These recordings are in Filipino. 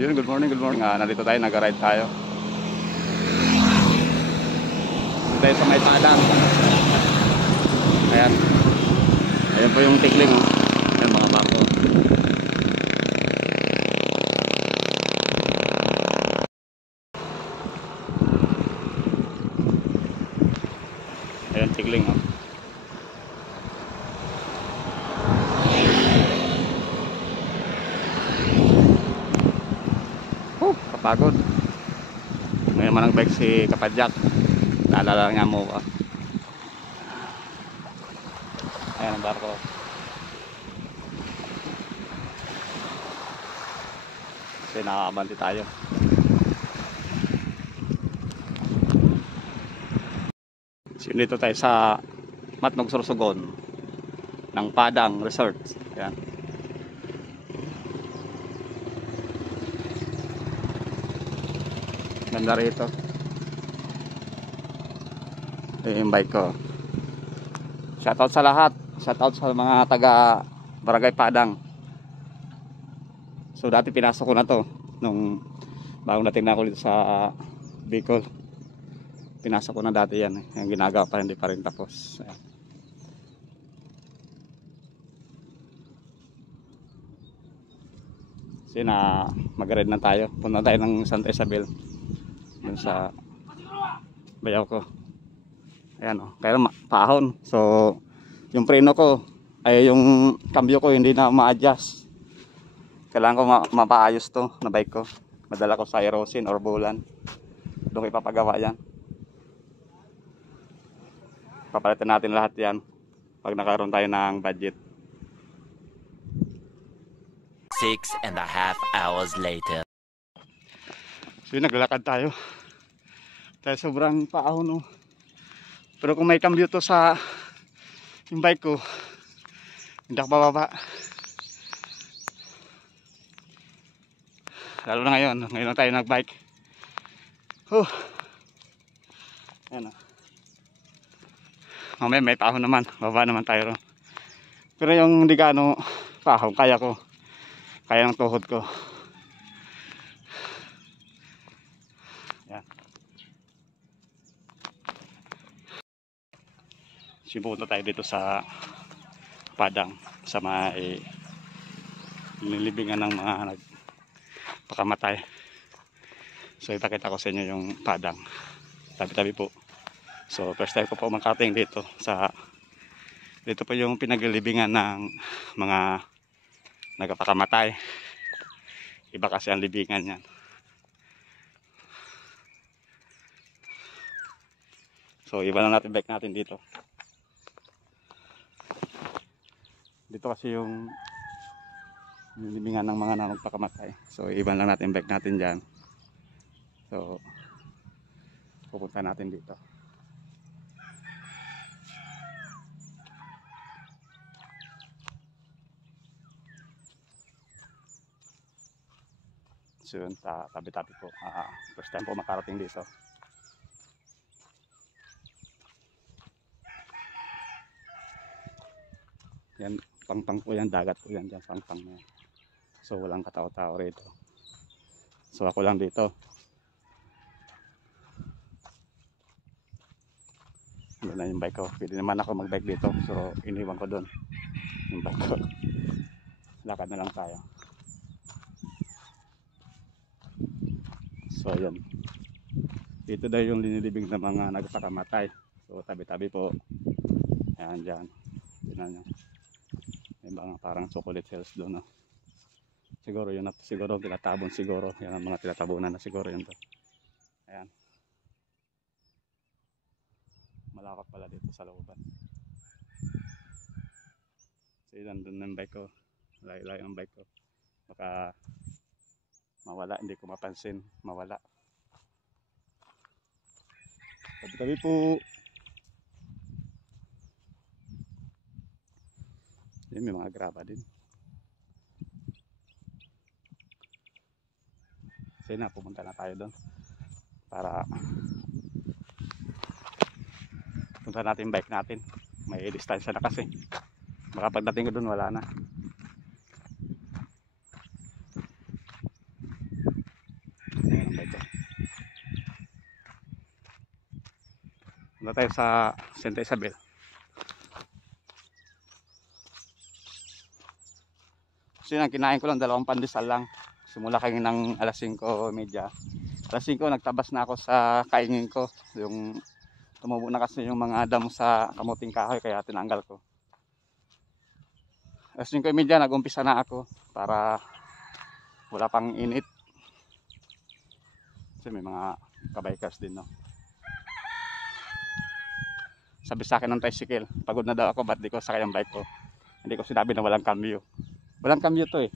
yun, good morning, good morning. Nandito tayo, nag-ride tayo. Dito tayo sa may padang. Ayan. Ayan po yung tikling, oh. Ayan mga bako. Ayan tikling, oh. Kapagod. Ngayon man ang bike si Kapadjak. Naalala nga mo ka. Ayan ang barko. Kasi nakakabanti tayo. So dito tayo sa Matnog Sorsogon ng Padang Resort. Ayan. Ganda rito. Yung bike ko. Shoutout sa lahat. Shoutout sa mga taga Barangay Padang. So dati pinasok ko na to nung bagong dating na ako dito sa Bicol. Pinasok ko na dati yan. Yung ginagawa pa hindi pa rin tapos. Ayan. Kasi na mag-ride na tayo. Punta tayo ng Santa Isabel. Dun sa bayaw ko. Ayan o. Kaya paahon. So yung preno ko ay yung cambio ko hindi na ma-adjust. Kailangan ko mapaayos to na bike ko. Madala ko sa Aerosin or Bulan. Doon ko ipapagawa yan. Papalitan natin lahat yan pag nakaroon tayo ng budget. 6.5 hours later. So yun, naglalakad tayo. Dahil sobrang paahon, no. Pero kung may cambio to sa yung bike ko, hindi ako bababa. Lalo na ngayon lang tayo nagbike. Ayan o. Mamaya may paahon naman, baba naman tayo ron. Pero yung hindi gaano paahon, kaya ko. Kaya ng tuhod ko. Ayan. Sipunta tayo dito sa Padang sa may nilibingan ng mga nagpakamatay. So ipakita ko sa inyo yung Padang. Tabi-tabi po. So first time ko po makating dito dito po yung pinaglilibingan ng mga nagpakamatay. Iba kasi ang libingan yan. So iba na natin bike natin dito. Dito kasi yung libingan ng mga nagpakamatay. So iba lang natin bike natin dyan. So pupunta natin dito. So yun, tabi-tabi po. First time po makarating dito. Yan, pang-pang po yan, dagat po yan dyan, pang-pang yan. So walang katao-tao rito. So ako lang dito. Doon na yung bike ko. Pwede naman ako mag-bike dito. So iniwan ko doon yung bike ko. Lakad na lang tayo. So ayan. Ito daw yung linilibing ng mga nagpakamatay. So tabi-tabi po. Ayan dyan. Tignan nyo. May mga parang chocolate shells doon. No? Siguro yun. Siguro tinatabon siguro. Yan ang mga tinatabunan na siguro yun to. Ayan. Malakot pala dito sa looban. So yun, doon ng bike ko. Layo-layo ang bike ko. Baka mawala, hindi ko mapansin. Mawala. Tabi-tabi po. Yan, may mga graba din. Kasi na, pumunta na tayo doon. Para punta natin yung bike natin. May distansya na kasi. Baka pagdating ko doon, wala na. Ano ba ito? Ano tayo sa Santa Isabel? So yun, ang kinain ko lang 2 pandesal lang. Simula kayo ng alas 5:30. Alas 5 nagtabas na ako sa kaingin ko. Yung tumubo na kasi yung mga damo sa kamuting kahoy kaya tinanggal ko. Alas 5:30 nag-umpisa na ako para wala pang init. Kasi may mga kabikers din, no. Sabi sa akin ng tricycle, pagod na daw ako, ba't di ko sakay ang bike ko? Hindi ko sinabi na walang cambio. Walang cambio to eh.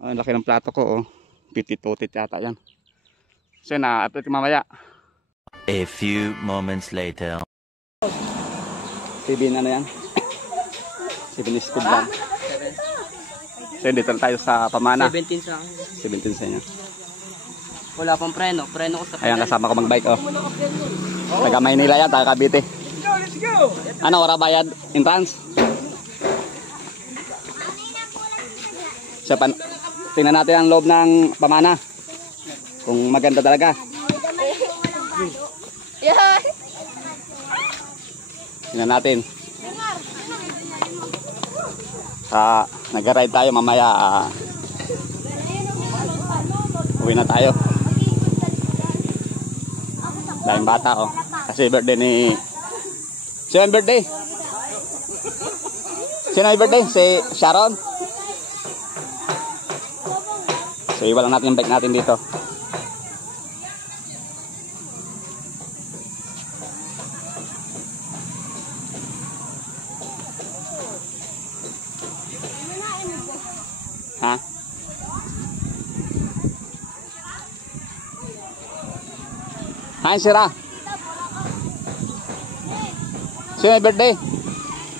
Ang laki ng plato ko, oh. Pitit-putit yata yan. So na, update mamaya. A few moments later. 7 ano yan? 7 speed lang. So dito na tayo sa Pamana. 17 sa akin. 17 sa inyo. Wala pang preno. Preno ko sa Ayan, kasama ko mag-bike, oh. Taga Maynila yan, taga Cavite. Ano, wala bayad? Entrance? So, tingnan natin ang loob ng Pamana. Kung maganda talaga. Tingnan natin. Nag-ride tayo mamaya. Uwi na tayo. Daming bata, oh. Kasi birthday ni... Sino yung birthday? Sino yung birthday? Si Sharon? So iwan lang natin yung bike natin dito. Ha? Hi, Sira. Sino yung birthday?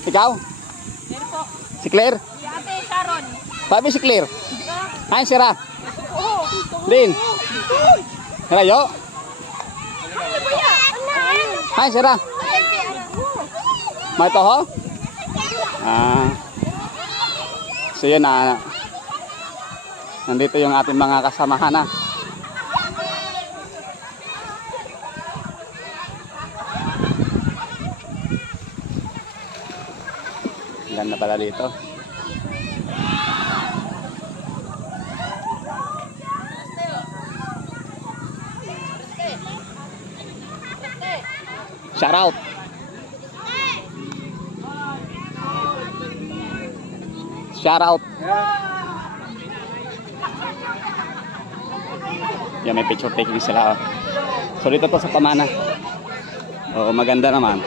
Ikaw? Si Claire? Si Ate Sharon. Sabi si Claire. Hi, Sira. Din. Rayo. Hi, Sira. May toho? So yun na. Nandito yung ating mga kasamahan na. Ganda pala dito. Shout out. Shout out. Yan, may picture taking sila, oh. So dito to sa Pamana. Oo, maganda naman.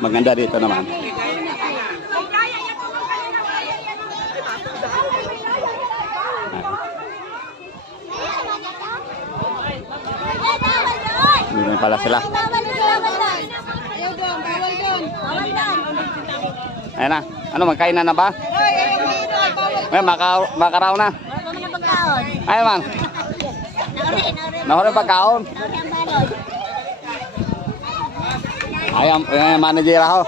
Maganda dito naman. Dito pala sila. Ayan na. Ano, magkain na ba? Ayan, makaraw na. Ayan man. Nahuli pagkaon. Ayan, yung manager ako.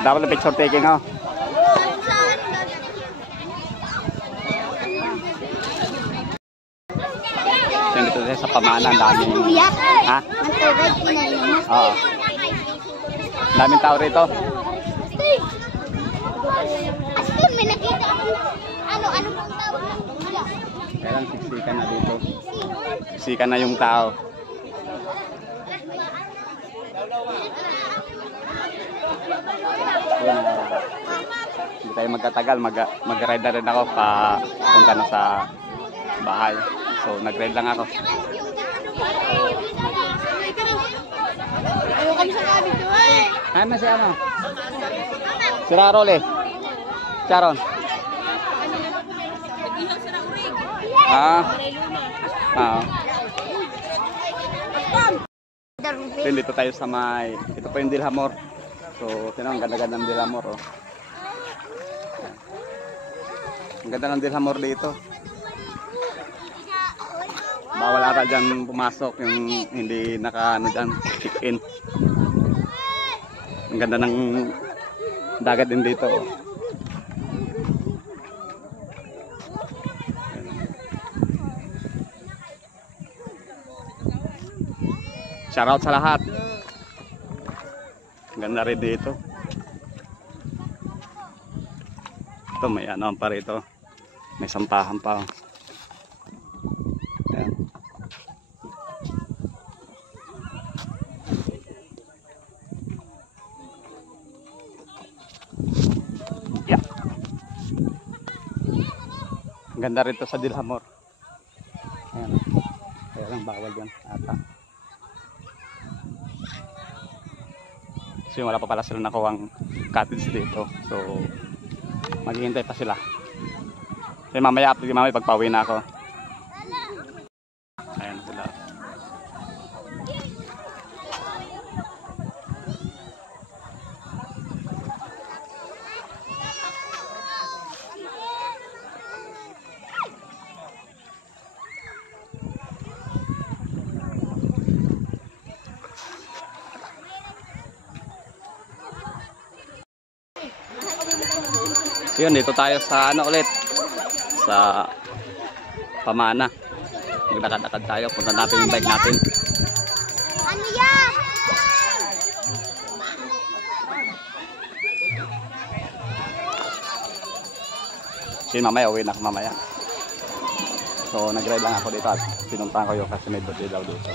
Dapat na picture taking ako. Dito sa Pamana, ang daming... Ha? Oo. Daming tao rito. May nakita ako. Ano bang tawag ng kuya? Kailan siksikan na dito. Siksikan na yung tao. Hindi tayo magkatagal. Mag-ride na rin ako pa punta na sa bahay. So nag-ride lang ako. Ayaw kami sa kabit ko eh. Ano si ano? Si Rarol eh. Sharon. Dito tayo sa may, ito po yung Dilhamor. So, tinawag, ang ganda-ganda ng Dilhamor, oh. Ang ganda ng Dilhamor dito. Bawal ata dyan pumasok yung hindi naka, ano dyan, check-in. Ang ganda ng dagat din dito, oh. Shoutout sa lahat. Ganda rin dito. Ito may ano pa rito. May sampahan pa. Ayan. Yeah. Ganda rito sa Dilhamor. Ayan. Kaya lang bawal yan ata. Kasi wala pa pala sila nakuhang cottage dito. So maghihintay pa sila. Kasi mamaya pagpauwi na ako. Ayan sila. So yun, dito tayo sa ano ulit, sa Pamana. Magdakad-dakad tayo, punta natin yung bike natin. Ano yan? So yun, mamaya uwi na ako mamaya. So nag-ride lang ako dito at pinuntahan ko yung kasi may birthday daw dito.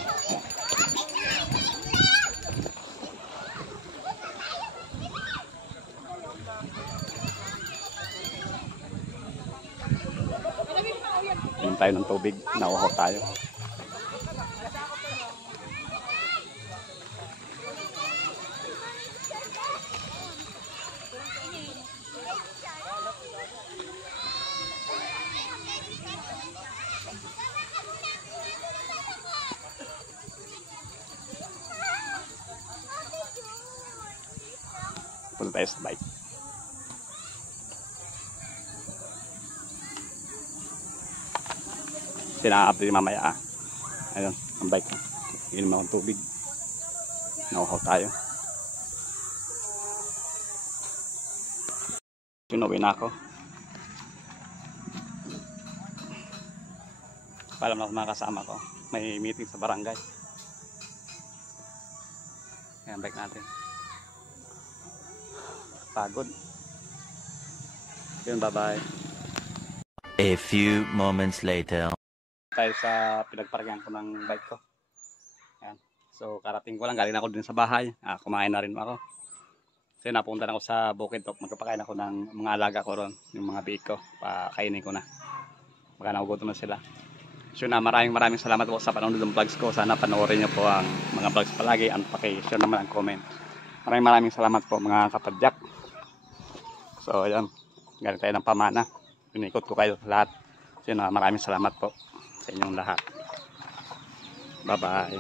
Inom tayo ng tubig, nauhaw tayo. Punta tayo sa bike. Sinakap din mamaya Ayun, ang bike ko. Inom akong tubig. Nauhaw tayo. Pinuwi na ako. Paalam na sa mga kasama ko. May meeting sa barangay. Ayan, bike natin. Pagod. Yun, bye-bye. A few moments later. Tayo sa pinagparkingan ko ng bike ko. Ayan. So karating ko lang, galing ako din sa bahay. Kumain na rin ako. So napunta na ako sa Bukidnon. Magpapakain ako ng mga alaga ko ron, yung mga biik ko. Pakainin ko na. Baka nagugutom na sila. So maraming salamat po sa panonood ng vlogs ko. Sana panoorin niyo po ang mga vlogs palagi. And paki-share naman ang comment. Maraming salamat po mga kapadyak. So ayan, galing tayo ng Pamana. Pinikot ko kayo lahat. So maraming salamat po sa inyong lahat. Bye-bye.